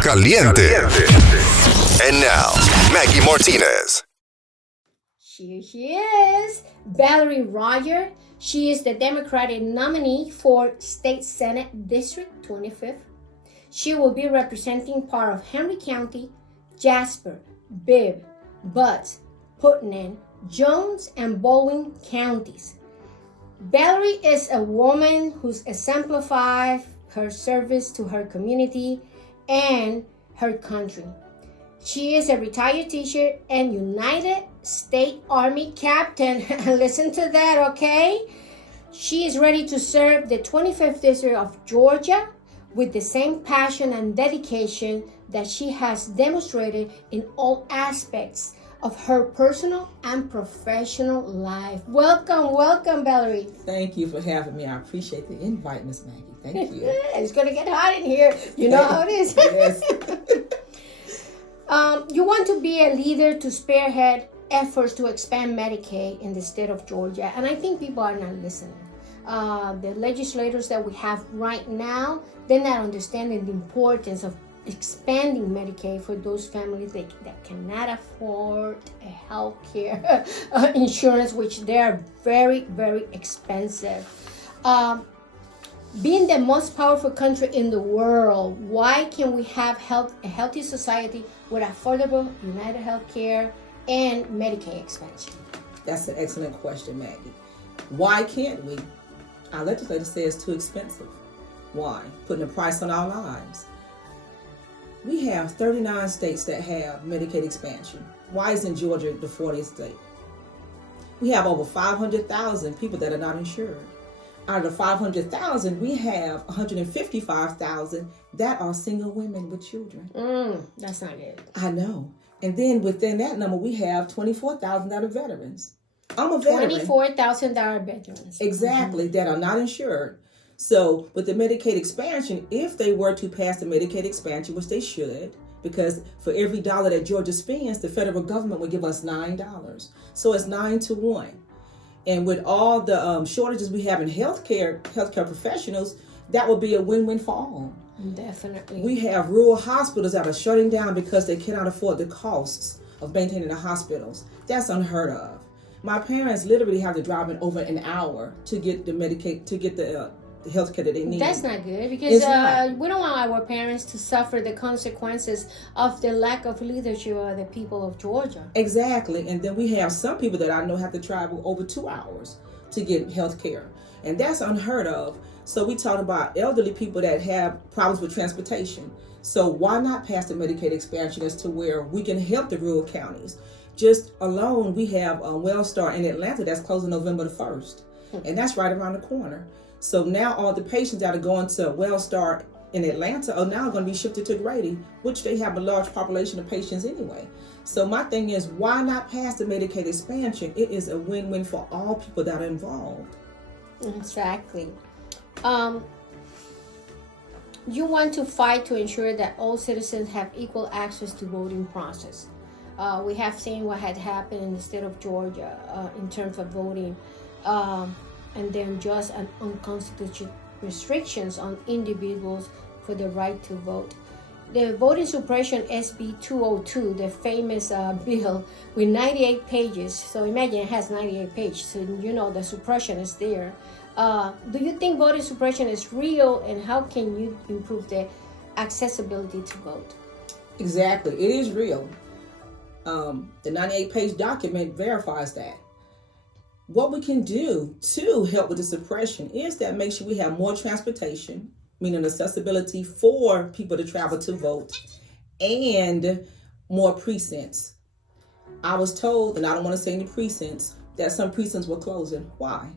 Caliente. And now, Maggie Martinez. She is Valerie Rodgers. She is the Democratic nominee for State Senate District 25th. She will be representing part of Henry County, Jasper, Bibb, Butts, Putnam, Jones, and Baldwin counties. Valerie is a woman who's exemplified her service to her community and her country. She is a retired teacher and United States Army captain. Listen to that, okay? She is ready to serve the 25th District of Georgia with the same passion and dedication that she has demonstrated in all aspects of her personal and professional life. Welcome, Valerie. Thank you for having me. I appreciate the invite, Miss Maggie. Thank you. It's going to get hot in here. You know how it is. Yes. You want to be a leader to spearhead efforts to expand Medicaid in the state of Georgia, and I think people are not listening. The legislators that we have right now, they're not understanding the importance of expanding Medicaid for those families that cannot afford a health care insurance, which they are very, very expensive. Being the most powerful country in the world, why can we have a healthy society with affordable United Health Care and Medicaid expansion? That's an excellent question, Maggie. Why can't we? Our legislator says it's too expensive. Why? Putting a price on our lives. We have 39 states that have Medicaid expansion. Why isn't Georgia the 40th state? We have over 500,000 people that are not insured. Out of the 500,000, we have 155,000 that are single women with children. That's not good. I know. And then within that number, we have 24,000 that are veterans. I'm a veteran. 24,000 that are veterans. Exactly, that are not insured. So with the Medicaid expansion, if they were to pass the Medicaid expansion, which they should, because for every dollar that Georgia spends, the federal government would give us $9. So it's 9-1. And with all the shortages we have in healthcare professionals, that would be a win-win for all. Definitely. We have rural hospitals that are shutting down because they cannot afford the costs of maintaining the hospitals. That's unheard of. My parents literally have to drive in over an hour to get the Medicaid, to get the health care that they need. That's not good because we don't want our parents to suffer the consequences of the lack of leadership of the people of Georgia. Exactly. And then we have some people that I know have to travel over 2 hours to get health care. And that's unheard of. So we talk about elderly people that have problems with transportation. So why not pass the Medicaid expansion as to where we can help the rural counties? Just alone, we have WellStar in Atlanta that's closing November the 1st. And that's right around the corner. So now all the patients that are going to WellStar in Atlanta are now going to be shifted to Grady, which they have a large population of patients anyway. So my thing is, why not pass the Medicaid expansion? It is a win-win for all people that are involved. Exactly. You want to fight to ensure that all citizens have equal access to voting process. We have seen what had happened in the state of Georgia in terms of voting. And then just an unconstitutional restrictions on individuals for the right to vote. The voting suppression SB 202, the famous bill with 98 pages. So imagine it has 98 pages. So you know the suppression is there. Do you think voting suppression is real, and how can you improve the accessibility to vote? Exactly, it is real. The 98-page document verifies that. What we can do to help with the suppression is that make sure we have more transportation, meaning accessibility for people to travel to vote, and more precincts. I was told, and I don't want to say any precincts, that some precincts were closing. Why?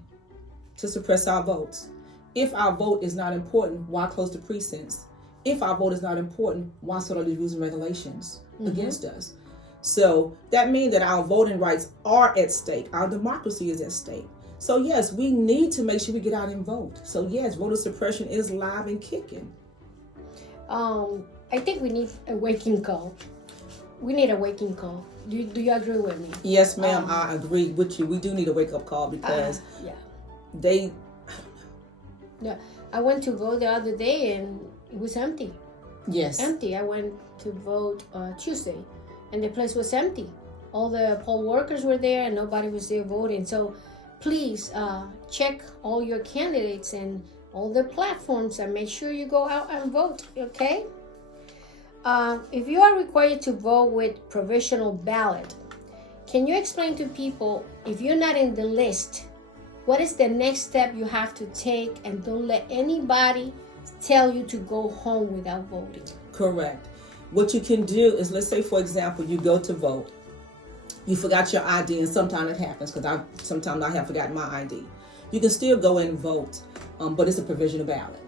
To suppress our votes. If our vote is not important, why close the precincts? If our vote is not important, why set all these rules and regulations against us? So that means that our voting rights are at stake. Our democracy is at stake. So yes, we need to make sure we get out and vote. So yes, voter suppression is live and kicking. I think we need a waking call. We need a waking call. Do you agree with me? Yes, ma'am, I agree with you. We do need a wake-up call because I went to vote the other day and it was empty. Yes. empty. I went to vote Tuesday, and the place was empty. All the poll workers were there, and nobody was there voting. So please check all your candidates and all the platforms, and make sure you go out and vote. Okay. If you are required to vote with provisional ballot, can you explain to people, if you're not in the list, what is the next step you have to take, and don't let anybody tell you to go home without voting? Correct. What you can do is, let's say, for example, you go to vote. You forgot your ID, and sometimes it happens because sometimes I have forgotten my ID. You can still go in and vote, but it's a provisional ballot.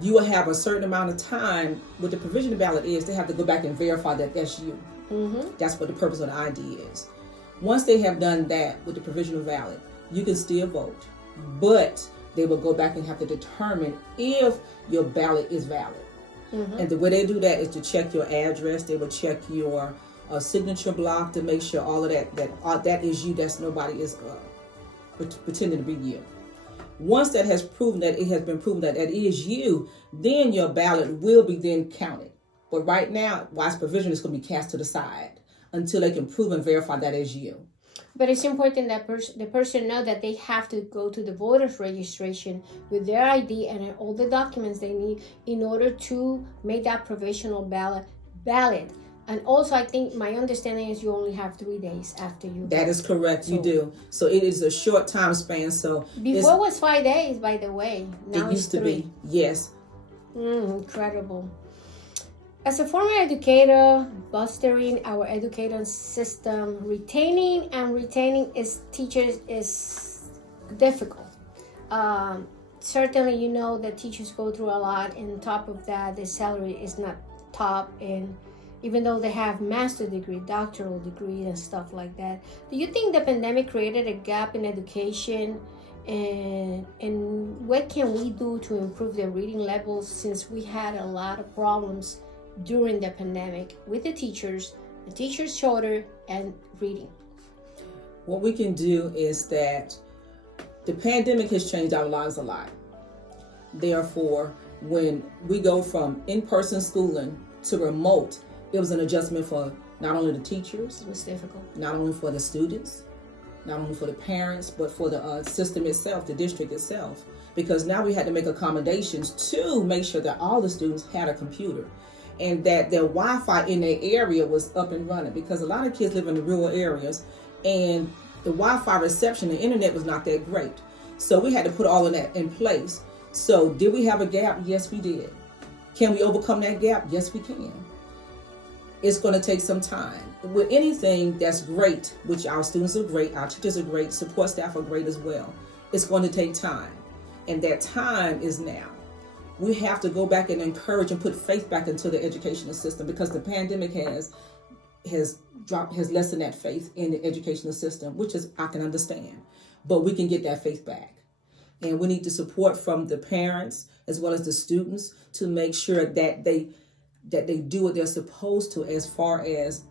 You will have a certain amount of time. What the provisional ballot is, they have to go back and verify that that's you. That's what the purpose of the ID is. Once they have done that with the provisional ballot, you can still vote, but they will go back and have to determine if your ballot is valid. And the way they do that is to check your address. They will check your signature block to make sure all of that is you. That's nobody is pretending to be you. Once that has proven that it has been proven that that is you, then your ballot will be then counted. But right now, while it's provisional, it's going to be cast to the side until they can prove and verify that is you. But it's important that the person know that they have to go to the voters registration with their ID and all the documents they need in order to make that provisional ballot valid. And also, I think my understanding is you only have 3 days after you. That is correct. You do. So it is a short time span. So before it was 5 days, by the way. Now it used to be. Yes. Incredible. As a former educator, bolstering our education system, retaining its teachers is difficult. Certainly, you know that teachers go through a lot, and on top of that, the salary is not top, and even though they have master's degree, doctoral degree, and stuff like that. Do you think the pandemic created a gap in education? And what can we do to improve the reading levels, since we had a lot of problems during the pandemic with the teachers shortage, and reading? What we can do is that the pandemic has changed our lives a lot. Therefore, when we go from in-person schooling to remote, it was an adjustment for not only the teachers, it was difficult, not only for the students, not only for the parents, but for the system itself, the district itself. Because now we had to make accommodations to make sure that all the students had a computer and that their Wi-Fi in their area was up and running. Because a lot of kids live in the rural areas and the Wi-Fi reception, the internet was not that great. So we had to put all of that in place. So did we have a gap? Yes, we did. Can we overcome that gap? Yes, we can. It's going to take some time. With anything that's great, which our students are great, our teachers are great, support staff are great as well, it's going to take time. And that time is now. We have to go back and encourage and put faith back into the educational system, because the pandemic has lessened that faith in the educational system, which is, I can understand. But we can get that faith back. And we need the support from the parents as well as the students to make sure that they do what they're supposed to, as far as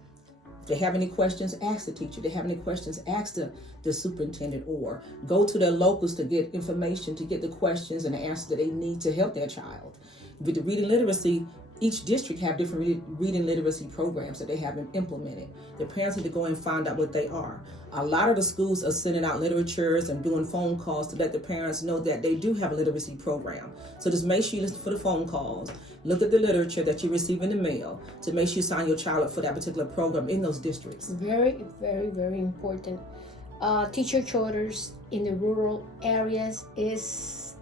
if they have any questions, ask the teacher. If they have any questions, ask the superintendent, or go to their locals to get information, to get the questions and the answers that they need to help their child. With the reading literacy, each district have different reading literacy programs that they have implemented. The parents need to go and find out what they are. A lot of the schools are sending out literatures and doing phone calls to let the parents know that they do have a literacy program. So just make sure you listen for the phone calls. Look at the literature that you receive in the mail to make sure you sign your child up for that particular program in those districts. Very, very, very important. Teacher shortages in the rural areas is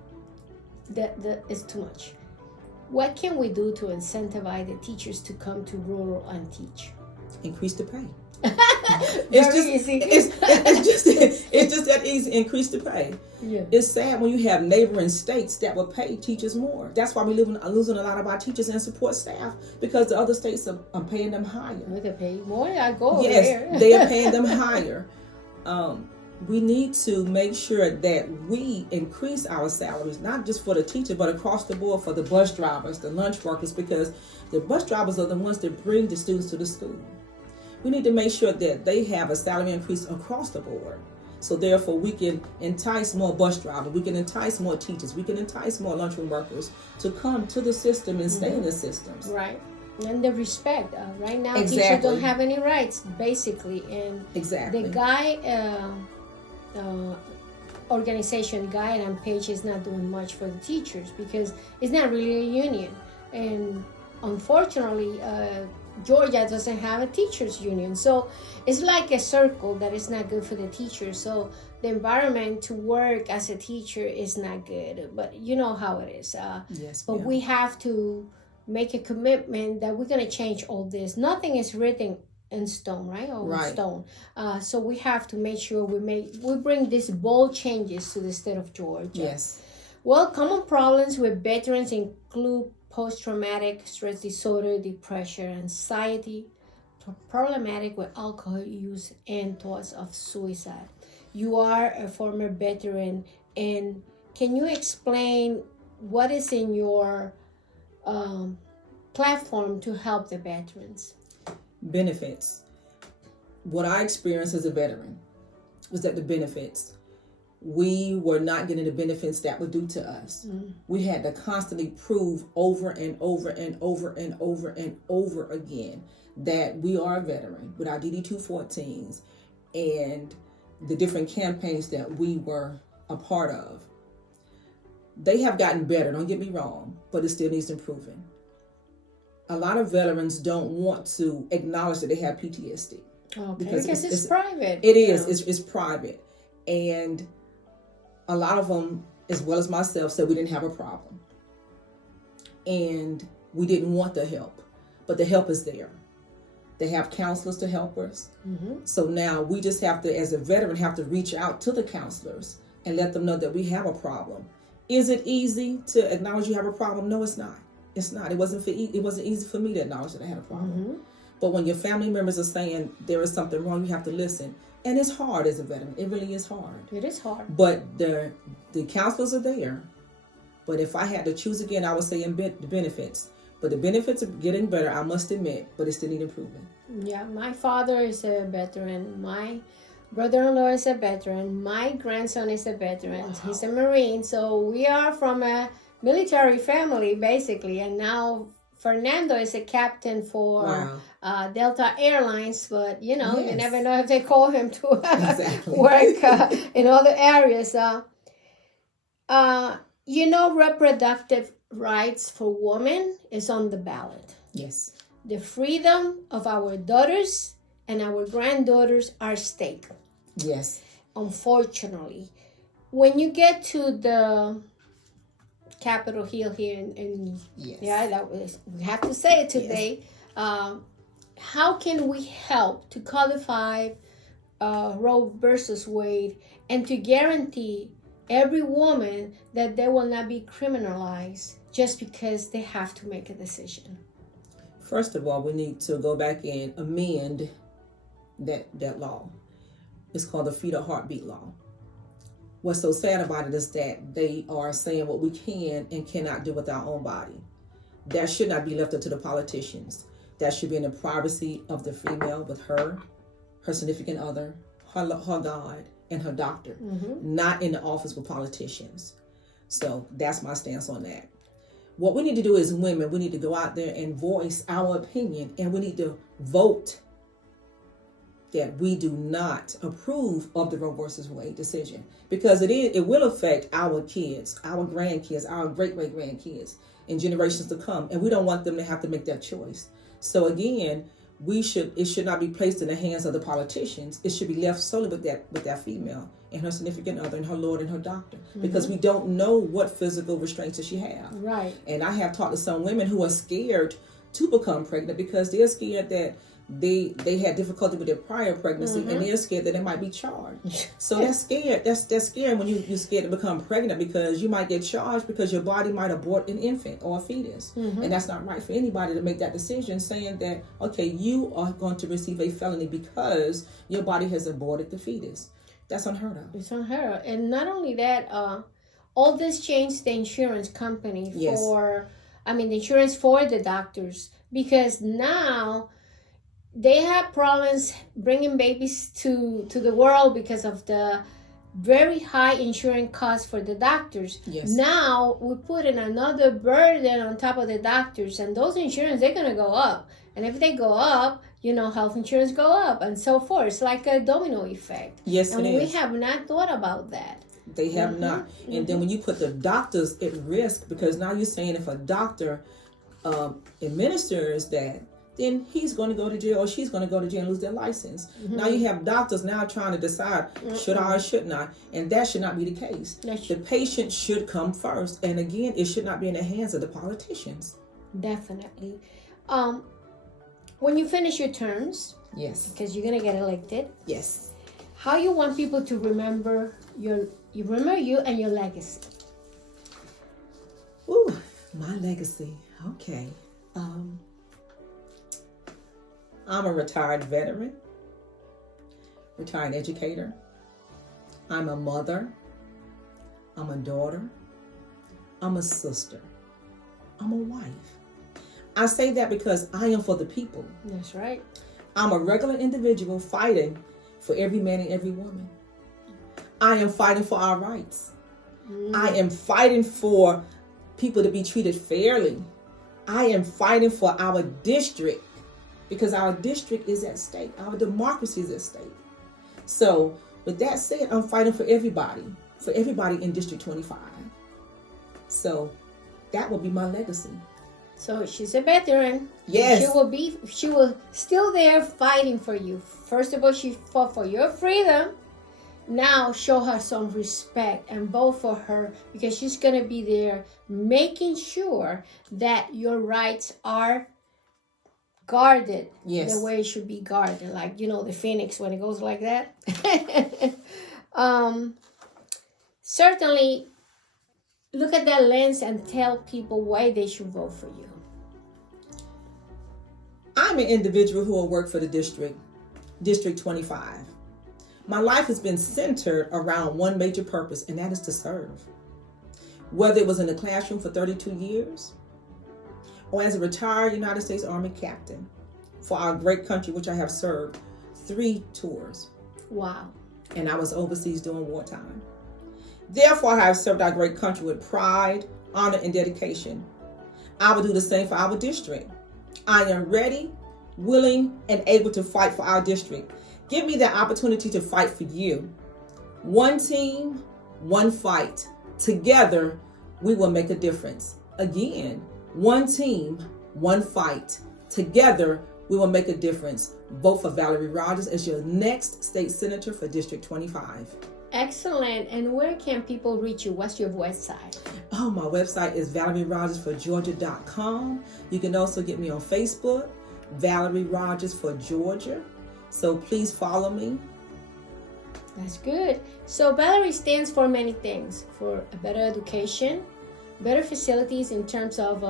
too much. What can we do to incentivize the teachers to come to rural and teach? Increase the pay. Easy. It's just that easy. Increase the pay. Yeah. It's sad when you have neighboring states that will pay teachers more. That's why we're losing a lot of our teachers and support staff, because the other states are paying them higher. They pay more. I go yes, there. They are paying them higher. We need to make sure that we increase our salaries, not just for the teacher, but across the board for the bus drivers, the lunch workers, because the bus drivers are the ones that bring the students to the school. We need to make sure that they have a salary increase across the board. So therefore, we can entice more bus drivers, we can entice more teachers, we can entice more lunchroom workers to come to the system and stay in the systems. Right. And the respect. Right now, teachers Exactly. don't have any rights, basically. And Exactly. the guy organization, Guide and Page, is not doing much for the teachers because it's not really a union. And unfortunately, Georgia doesn't have a teachers union. So it's like a circle that is not good for the teachers. So the environment to work as a teacher is not good. But you know how it is. Yes, but ma'am. we have to make a commitment that we're going to change all this. Nothing is written in stone, right? Or Right. in stone. So we have to make sure we bring these bold changes to the state of Georgia. Yes. Well, common problems with veterans include post-traumatic stress disorder, depression, anxiety, problematic with alcohol use, and thoughts of suicide. You are a former veteran, and can you explain what is in your platform to help the veterans? Benefits. What I experienced as a veteran was that the benefits, we were not getting the benefits that were due to us. We had to constantly prove over and over and over and over and over again that we are a veteran with our DD-214s and the different campaigns that we were a part of. They have gotten better, don't get me wrong, but it still needs improving. A lot of veterans don't want to acknowledge that they have PTSD. Okay, because it's private. It is. It's private. And a lot of them, as well as myself, said we didn't have a problem. And we didn't want the help. But the help is there. They have counselors to help us. So now we just have to, as a veteran, have to reach out to the counselors and let them know that we have a problem. Is it easy to acknowledge you have a problem? No, it's not. It's not. It wasn't easy for me to acknowledge that I had a problem. But when your family members are saying there is something wrong, you have to listen. And it's hard as a veteran. It really is hard. It is hard. But the counselors are there. But if I had to choose again, I would say the benefits. But the benefits are getting better, I must admit, but it still need improvement. Yeah, my father is a veteran. My brother-in-law is a veteran. My grandson is a veteran. Wow. He's a Marine. So we are from a military family, basically. And now Fernando is a captain for Delta Airlines. But, you know, you never know if they call him to work in other areas. You know, reproductive rights for women is on the ballot. Yes. The freedom of our daughters and our granddaughters are at stake. Yes. Unfortunately, when you get to the Capitol Hill here in we have to say it today. How can we help to codify Roe versus Wade and to guarantee every woman that they will not be criminalized just because they have to make a decision? First of all, we need to go back and amend that law. It's called the Fetal Heartbeat Law. What's so sad about it is that they are saying what we can and cannot do with our own body. That should not be left up to the politicians. That should be in the privacy of the female with her significant other, her God, and her doctor, not in the office with politicians. So that's my stance on that. What we need to do as women, we need to go out there and voice our opinion, and we need to vote that we do not approve of the Roe versus Wade decision, because it will affect our kids, our grandkids, our great-great-grandkids, and generations to come, and we don't want them to have to make that choice. So again, it should not be placed in the hands of the politicians. It should be left solely with that female and her significant other and her Lord and her doctor, because we don't know what physical restraints does she have. Right. And I have talked to some women who are scared to become pregnant because they're scared that they had difficulty with their prior pregnancy, and they're scared that they might be charged. So that's scared. That's scary when you're scared to become pregnant, because you might get charged because your body might abort an infant or a fetus. And that's not right for anybody to make that decision, saying that, okay, you are going to receive a felony because your body has aborted the fetus. That's unheard of. It's unheard of. And not only that, all this changed the insurance company the insurance for the doctors, because now they have problems bringing babies to the world because of the very high insurance costs for the doctors. Yes. Now we put in another burden on top of the doctors, and those insurance, they're going to go up. And if they go up, health insurance go up and so forth. It's like a domino effect. Yes, and it we is. have not thought about that. They have not. And then when you put the doctors at risk, because now you're saying if a doctor administers that, then he's going to go to jail or she's going to go to jail and lose their license. Now you have doctors now trying to decide, should I or should not? And that should not be the case. The patient should come first. And again, it should not be in the hands of the politicians. Definitely. When you finish your terms, yes, because you're going to get elected, yes, how you want people to remember you and your legacy? Ooh, my legacy. Okay. I'm a retired veteran, retired educator. I'm a mother. I'm a daughter. I'm a sister. I'm a wife. I say that because I am for the people. That's right. I'm a regular individual fighting for every man and every woman. I am fighting for our rights. I am fighting for people to be treated fairly. I am fighting for our district because our district is at stake. Our democracy is at stake. So with that said, I'm fighting for everybody in District 25. So that will be my legacy. So she's a veteran. Yes. She will still there fighting for you. First of all, she fought for your freedom. Now show her some respect and vote for her, because she's going to be there making sure that your rights are guarded. Yes. The way it should be guarded. Like, the phoenix when it goes like that. Certainly, look at that lens and tell people why they should vote for you. I'm an individual who will work for the District 25. My life has been centered around one major purpose, and that is to serve. Whether it was in the classroom for 32 years or as a retired United States Army captain for our great country, which I have served 3 tours. Wow. And I was overseas during wartime. Therefore, I have served our great country with pride, honor, and dedication. I will do the same for our district. I am ready, willing, and able to fight for our district. Give me the opportunity to fight for you. One team, one fight. Together, we will make a difference. Again, one team, one fight. Together, we will make a difference. Vote for Valerie Rodgers as your next state senator for District 25. Excellent. And where can people reach you? What's your website? Oh, my website is ValerieRodgersForGeorgia.com. You can also get me on Facebook, Valerie Rodgers for Georgia. So please follow me. That's good. So Valerie stands for many things: for a better education, better facilities in terms of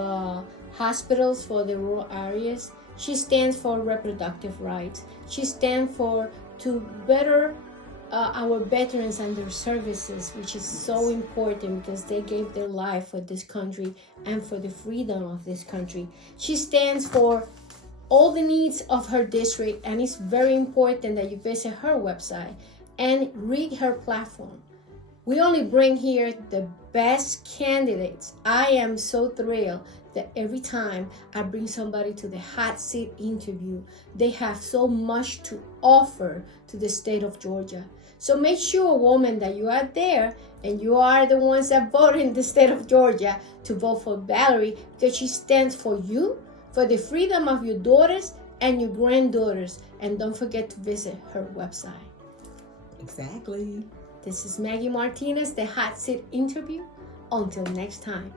hospitals for the rural areas. She stands for reproductive rights. She stands for to better our veterans and their services, which is so important because they gave their life for this country and for the freedom of this country. She stands for all the needs of her district, and it's very important that you visit her website and read her platform. We only bring here the best candidates. I am so thrilled that every time I bring somebody to the hot seat interview, they have so much to offer to the state of Georgia. So make sure, woman, that you are there and you are the ones that vote in the state of Georgia to vote for Valerie, because she stands for you, for the freedom of your daughters and your granddaughters. And don't forget to visit her website. Exactly. This is Maggie Martinez, the Hot Seat Interview. Until next time.